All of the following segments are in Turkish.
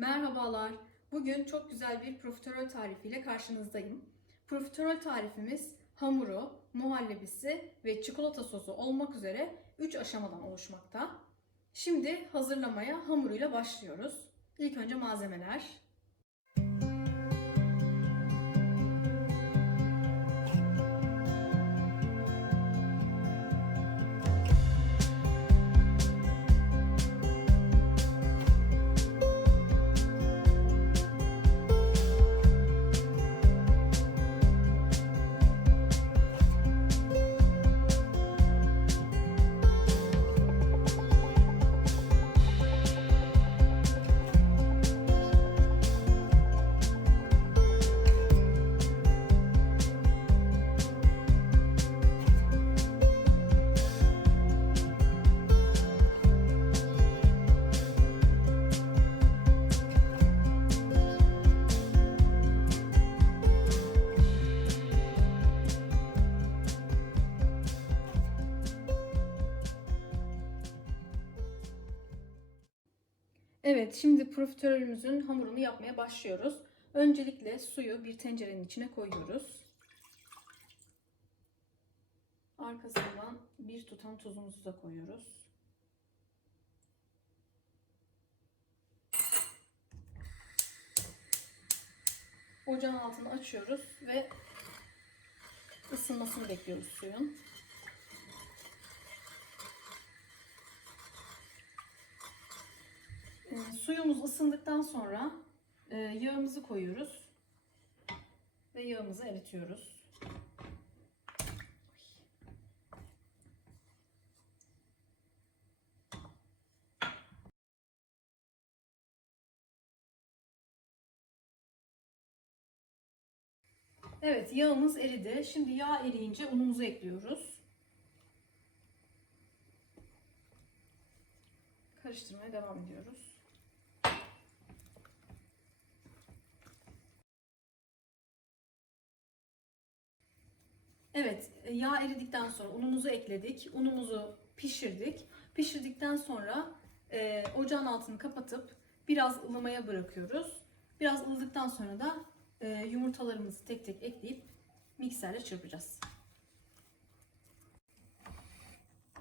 Merhabalar. Bugün çok güzel bir profiterol tarifiyle karşınızdayım. Profiterol tarifimiz hamuru, muhallebisi ve çikolata sosu olmak üzere 3 aşamadan oluşmakta. Şimdi hazırlamaya hamuruyla başlıyoruz. İlk önce malzemeler. Evet, şimdi profiterolümüzün hamurunu yapmaya başlıyoruz. Öncelikle suyu bir tencerenin içine koyuyoruz. Arkasından bir tutam tuzumuzu da koyuyoruz. Ocağın altını açıyoruz ve ısınmasını bekliyoruz suyun. E, Suyumuz ısındıktan sonra e, yağımızı koyuyoruz ve yağımızı eritiyoruz. Evet yağımız eridi. Şimdi yağ eriyince unumuzu ekliyoruz. Karıştırmaya devam ediyoruz. Evet, e, yağ eridikten sonra unumuzu ekledik. Unumuzu pişirdik. Pişirdikten sonra e, ocağın altını kapatıp biraz ılımaya bırakıyoruz. Biraz ılıdıktan sonra da e, yumurtalarımızı tek tek ekleyip mikserle çırpacağız.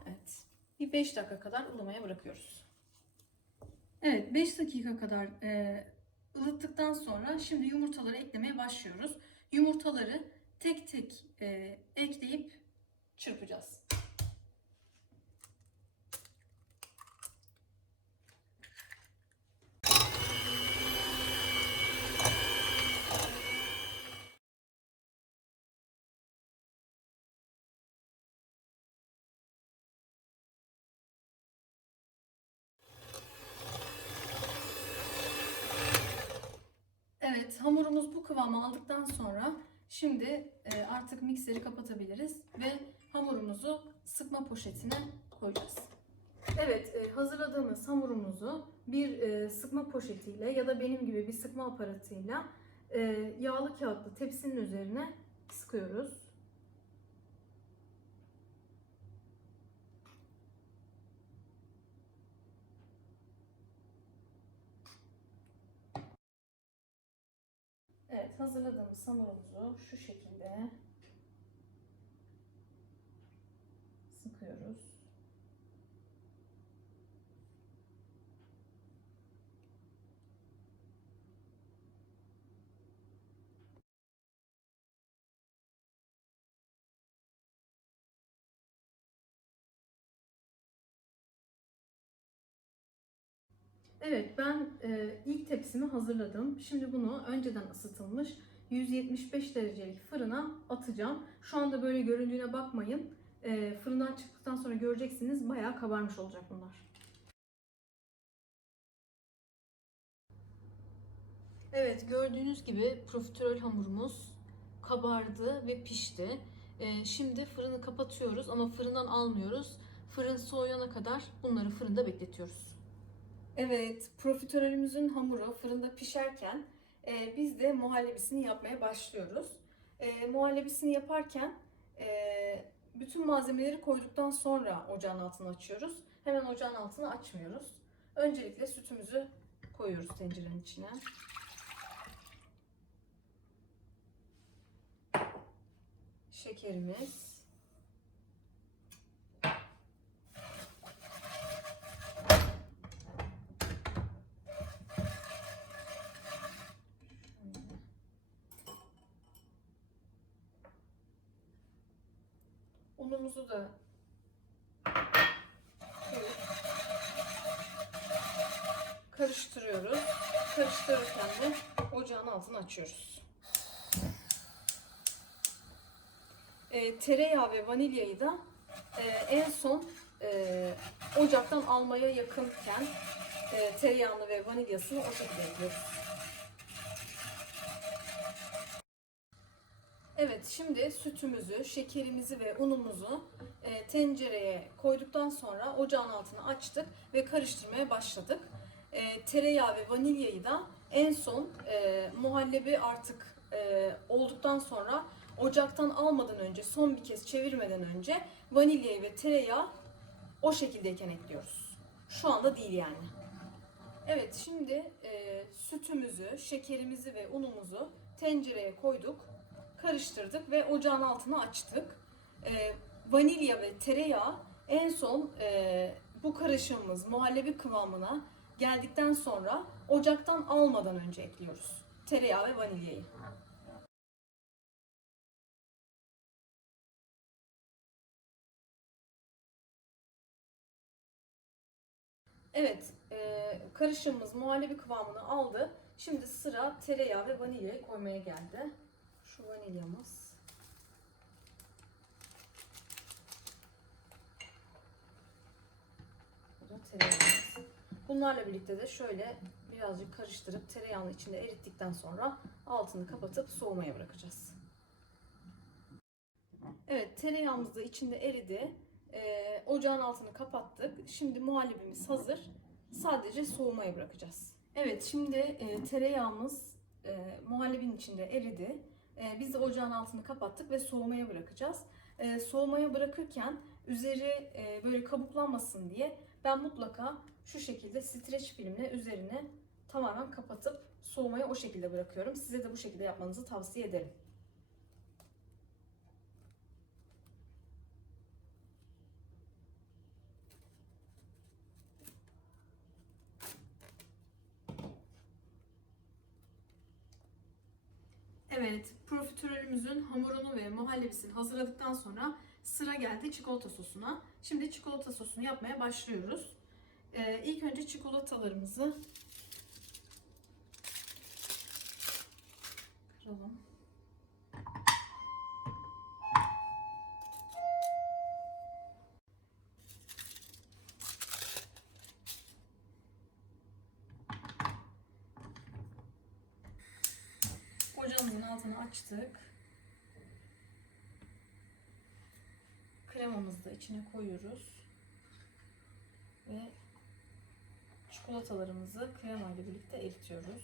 Evet, bir 5 dakika kadar ılımaya bırakıyoruz. Evet, 5 dakika kadar e, ılıttıktan sonra şimdi yumurtaları eklemeye başlıyoruz. Yumurtaları tek tek e, ekleyip çırpacağız. Evet, hamurumuz bu kıvamı aldıktan sonra şimdi e, artık mikseri kapatabiliriz ve hamurumuzu sıkma poşetine koyacağız. Evet, e, hazırladığımız hamurumuzu bir e, sıkma poşetiyle ya da benim gibi bir sıkma aparatıyla yağlı kağıtlı tepsinin üzerine sıkıyoruz. Evet, hazırladığımız hamurumuzu şu şekilde sıkıyoruz. Evet, ben e, ilk tepsimi hazırladım. Şimdi bunu önceden ısıtılmış 175 derecelik fırına atacağım. Şu anda böyle göründüğüne bakmayın. E, fırından çıktıktan sonra göreceksiniz bayağı kabarmış olacak bunlar. Evet, gördüğünüz gibi profiterol hamurumuz kabardı ve pişti. E, şimdi fırını kapatıyoruz ama fırından almıyoruz. Fırın soğuyana kadar bunları fırında bekletiyoruz. Evet, profiterolümüzün hamuru fırında pişerken e, biz de muhallebisini yapmaya başlıyoruz. E, muhallebisini yaparken e, bütün malzemeleri koyduktan sonra ocağın altını açıyoruz. Hemen ocağın altını açmıyoruz. Öncelikle sütümüzü koyuyoruz tencerenin içine. Şekerimiz. Şöyle. Unumuzu da karıştırıyoruz. Karıştırırken de ocağın altını açıyoruz. E, tereyağı ve vanilyayı da e, en son e, ocaktan almaya yakınken e, tereyağını ve vanilyasını o şekilde ekliyoruz. Evet şimdi sütümüzü, şekerimizi ve unumuzu e, tencereye koyduktan sonra ocağın altını açtık ve karıştırmaya başladık. E, tereyağı ve vanilyayı da en son e, muhallebi artık e, olduktan sonra ocaktan almadan önce son bir kez çevirmeden önce vanilyayı ve tereyağı o şekildeyken ekliyoruz. Şu anda değil yani. Evet şimdi e, sütümüzü, şekerimizi ve unumuzu tencereye koyduk karıştırdık ve ocağın altını açtık. Ee, vanilya ve tereyağı en son e, bu karışımımız muhallebi kıvamına geldikten sonra ocaktan almadan önce ekliyoruz. Tereyağı ve vanilyayı. Evet, e, karışımımız muhallebi kıvamını aldı. Şimdi sıra tereyağı ve vanilyayı koymaya geldi. Şu vanilyamız. Bu da tereyağımız. Bunlarla birlikte de şöyle birazcık karıştırıp tereyağını içinde erittikten sonra altını kapatıp soğumaya bırakacağız. Evet tereyağımız da içinde eridi. Ee, ocağın altını kapattık. Şimdi muhallebimiz hazır. Sadece soğumaya bırakacağız. Evet şimdi e, tereyağımız e, muhallebin içinde eridi. E, biz ocağın altını kapattık ve soğumaya bırakacağız. E, soğumaya bırakırken üzeri e, böyle kabuklanmasın diye ben mutlaka şu şekilde streç filmle üzerine tamamen kapatıp soğumaya o şekilde bırakıyorum. Size de bu şekilde yapmanızı tavsiye ederim. Evet, profiterolümüzün hamurunu ve muhallebisini hazırladıktan sonra sıra geldi çikolata sosuna. Şimdi çikolata sosunu yapmaya başlıyoruz. Ee, ilk önce çikolatalarımızı kıralım. Ocağımızın altını açtık. Kremamızı da içine koyuyoruz. Ve çikolatalarımızı krema ile birlikte eritiyoruz.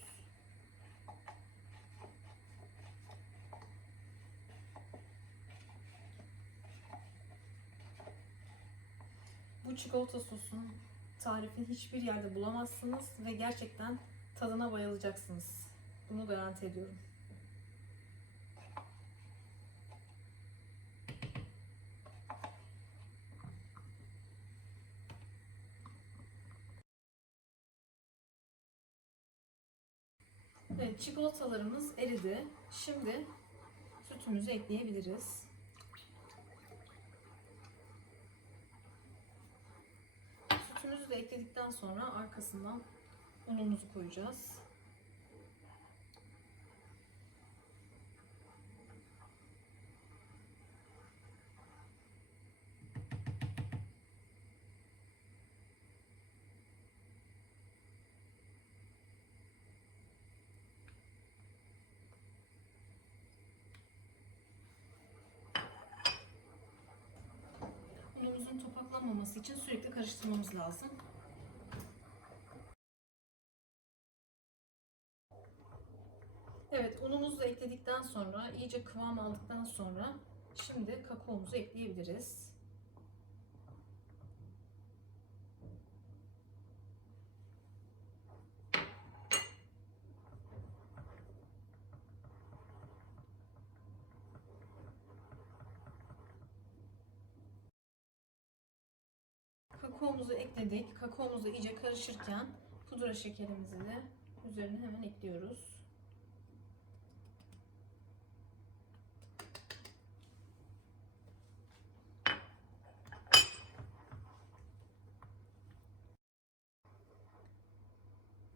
Bu çikolata sosun tarifini hiçbir yerde bulamazsınız ve gerçekten tadına bayılacaksınız. Bunu garanti ediyorum. Çikolatalarımız eridi. Şimdi sütümüzü ekleyebiliriz. Sütümüzü de ekledikten sonra arkasından unumuzu koyacağız. Topaklanmaması için sürekli karıştırmamız lazım. Evet, unumuzu da ekledikten sonra, iyice kıvam aldıktan sonra şimdi kakaomuzu ekleyebiliriz. Kakaomuzu ekledik. Kakaomuz da iyice karışırken pudra şekerimizi de üzerine hemen ekliyoruz.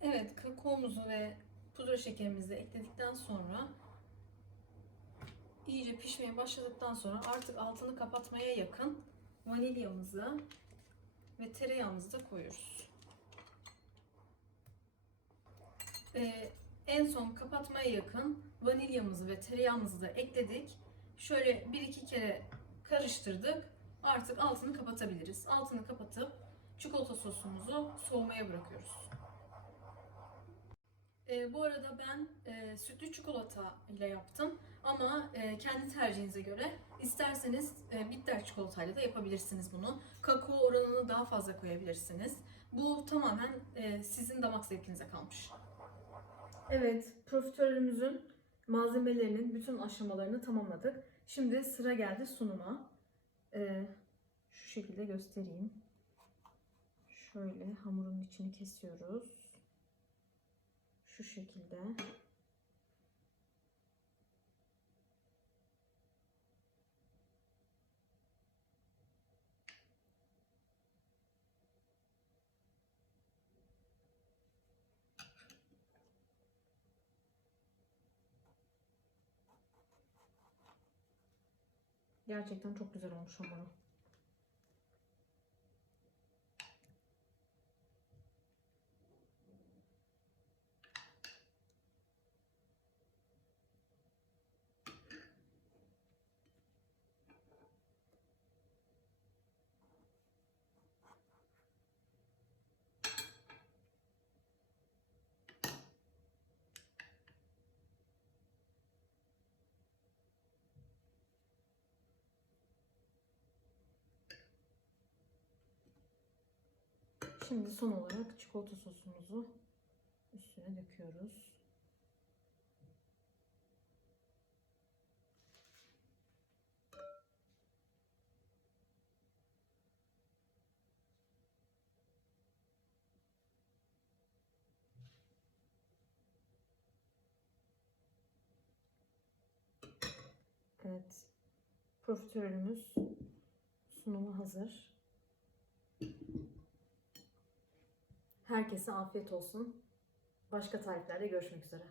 Evet, kakaomuzu ve pudra şekerimizi ekledikten sonra iyice pişmeye başladıktan sonra artık altını kapatmaya yakın vanilyamızı ve tereyağımızı da koyuyoruz. Ee, en son kapatmaya yakın vanilyamızı ve tereyağımızı da ekledik. Şöyle bir iki kere karıştırdık. Artık altını kapatabiliriz. Altını kapatıp çikolata sosumuzu soğumaya bırakıyoruz. Ee, bu arada ben e, sütlü çikolata ile yaptım ama e, kendi tercihinize göre isterseniz e, bitter çikolatayla da yapabilirsiniz bunu. Kakao oranını daha fazla koyabilirsiniz. Bu tamamen e, sizin damak zevkinize kalmış. Evet, profiterolümüzün malzemelerinin bütün aşamalarını tamamladık. Şimdi sıra geldi sunuma. E, şu şekilde göstereyim. Şöyle hamurun içini kesiyoruz. Şu şekilde. Gerçekten çok güzel olmuş hamuru. Şimdi son olarak çikolata sosumuzu üstüne döküyoruz. Evet. Profiterolümüz sunumu hazır. Herkese afiyet olsun. Başka tariflerde görüşmek üzere.